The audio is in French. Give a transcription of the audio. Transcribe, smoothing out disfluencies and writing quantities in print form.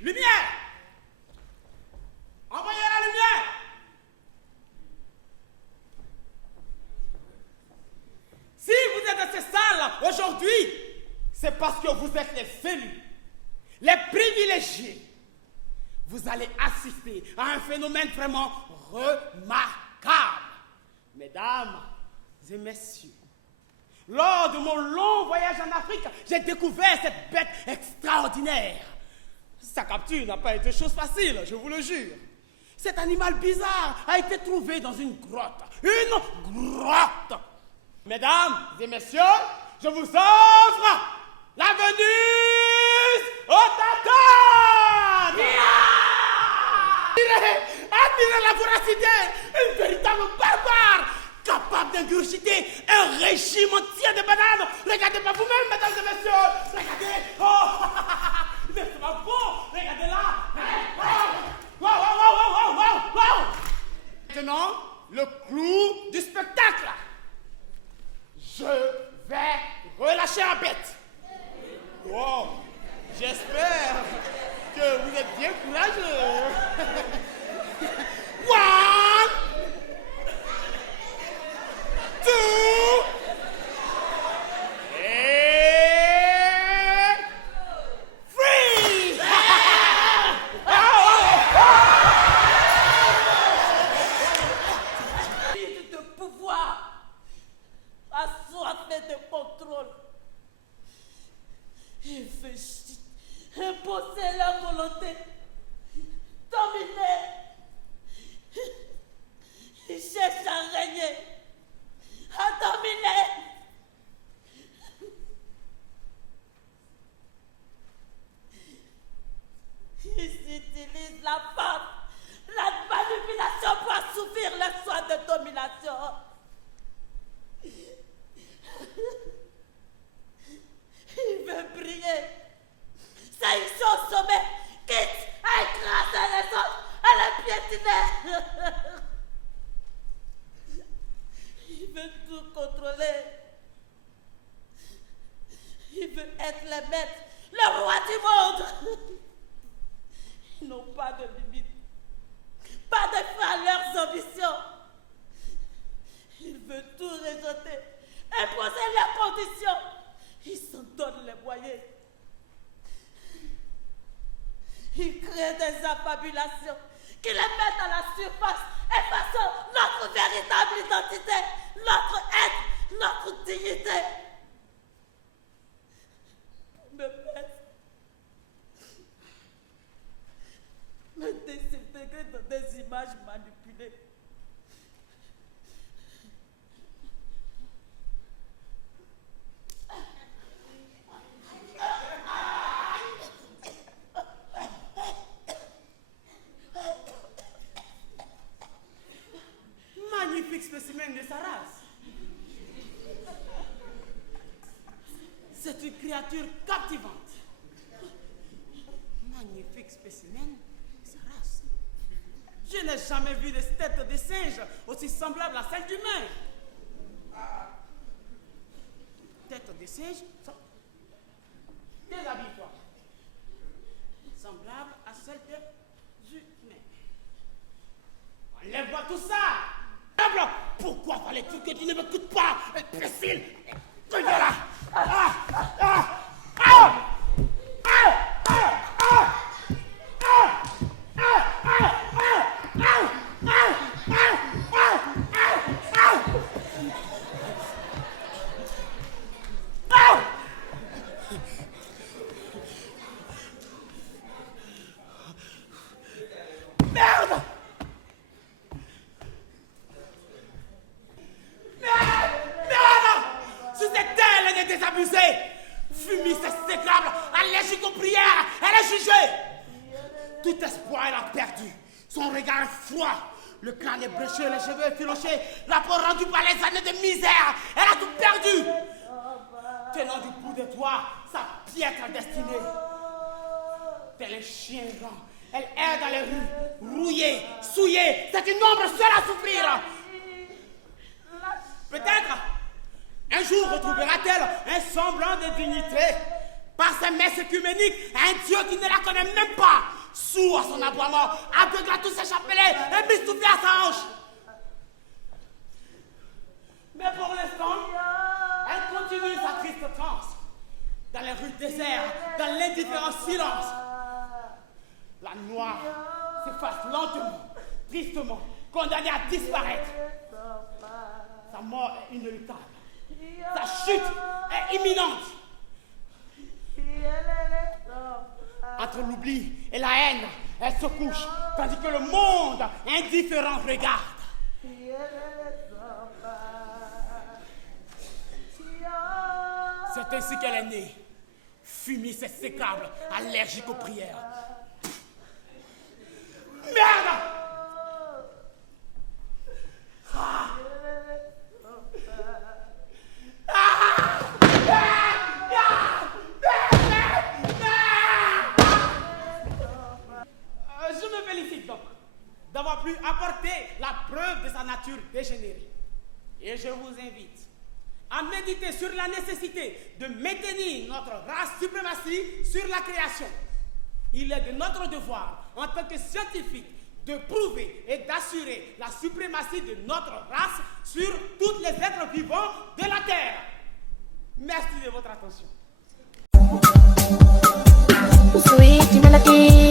Lumière! Envoyez la lumière! Si vous êtes dans cette salle aujourd'hui, c'est parce que vous êtes les élus, les privilégiés. Vous allez assister à un phénomène vraiment remarquable. Mesdames et messieurs, lors de mon long voyage en Afrique, j'ai découvert cette bête extraordinaire. Sa capture n'a pas été chose facile, je vous le jure. Cet animal bizarre a été trouvé dans une grotte. Une grotte! Mesdames et messieurs, je vous offre la Venus autochtone! Admirez la voracité, une véritable barbare, capable d'ingurgiter un régime entier de bananes. Regardez pas vous-même, mesdames et messieurs. Regardez. Oh, c'est pas beau. Regardez là. Wow. Maintenant, le clou du spectacle. Je vais relâcher la bête. Wow. J'espère que vous êtes bien courageux. One, two, and three. De pouvoir, assoiffé de contrôle. Il fait imposer la volonté, dominer. Il cherche à régner, à dominer. Il utilise la femme, la manipulation pour assouvir le soin de domination. Il veut briller. Saïs au sommet, quitte à écraser les autres, à les piétiner. Il veut tout contrôler. Il veut être le maître, le roi du monde. Ils n'ont pas de limite, pas de fin à leurs ambitions. Il veut tout rejeter, imposer leurs conditions. Ils s'en donnent les moyens. Ils créent des affabulations qui les mettent à la surface, effaçant notre véritable identité, notre être, notre dignité. Pour me mettre, me désintégrer dans des images manipulées. Magnifique spécimen de sa race. C'est une créature captivante. Magnifique spécimen de sa race. Je n'ai jamais vu de tête de singe aussi semblable à celle d'humain. Tête de singe, déshabille-toi. Semblable à celle de humain. Enlève-moi tout ça. Pourquoi fallait-il que tu ne m'écoutes pas, imbécile? Reviens là. Merde! Désabusée, fumiste exécrable, allergique aux prières, elle est jugée. Tout espoir, elle a perdu. Son regard est froid, le crâne est bréché, les cheveux effilochés, la peau rendue par les années de misère. Elle a tout perdu. Tenant du bout de toi sa piètre destinée. Tel un chien errant, elle erre dans les rues, rouillée, souillée. C'est une ombre seule à souffrir. Peut-être un jour retrouvera-t-elle un semblant de dignité. Par ses ses messes œcuméniques à un Dieu qui ne la connaît même pas, sourd à son aboiement, aveugle à tous ses chapelets, et mistouflé à sa hanche. Mais pour l'instant, elle continue sa triste transe, dans les rues désertes, dans l'indifférent silence. La noire s'efface lentement, tristement, condamnée à disparaître. Sa mort est inéluctable. Sa chute est imminente. Entre l'oubli et la haine, elle se couche, tandis que le monde indifférent regarde. C'est ainsi qu'elle est née, fumiste et sécable, allergique aux prières. Merde! Je me félicite donc d'avoir pu apporter la preuve de sa nature dégénérée. Et je vous invite à méditer sur la nécessité de maintenir notre race suprématie sur la création. Il est de notre devoir, en tant que scientifiques, de prouver et d'assurer la suprématie de notre race sur tous les êtres vivants de la Terre. Merci de votre attention. Sweet melody.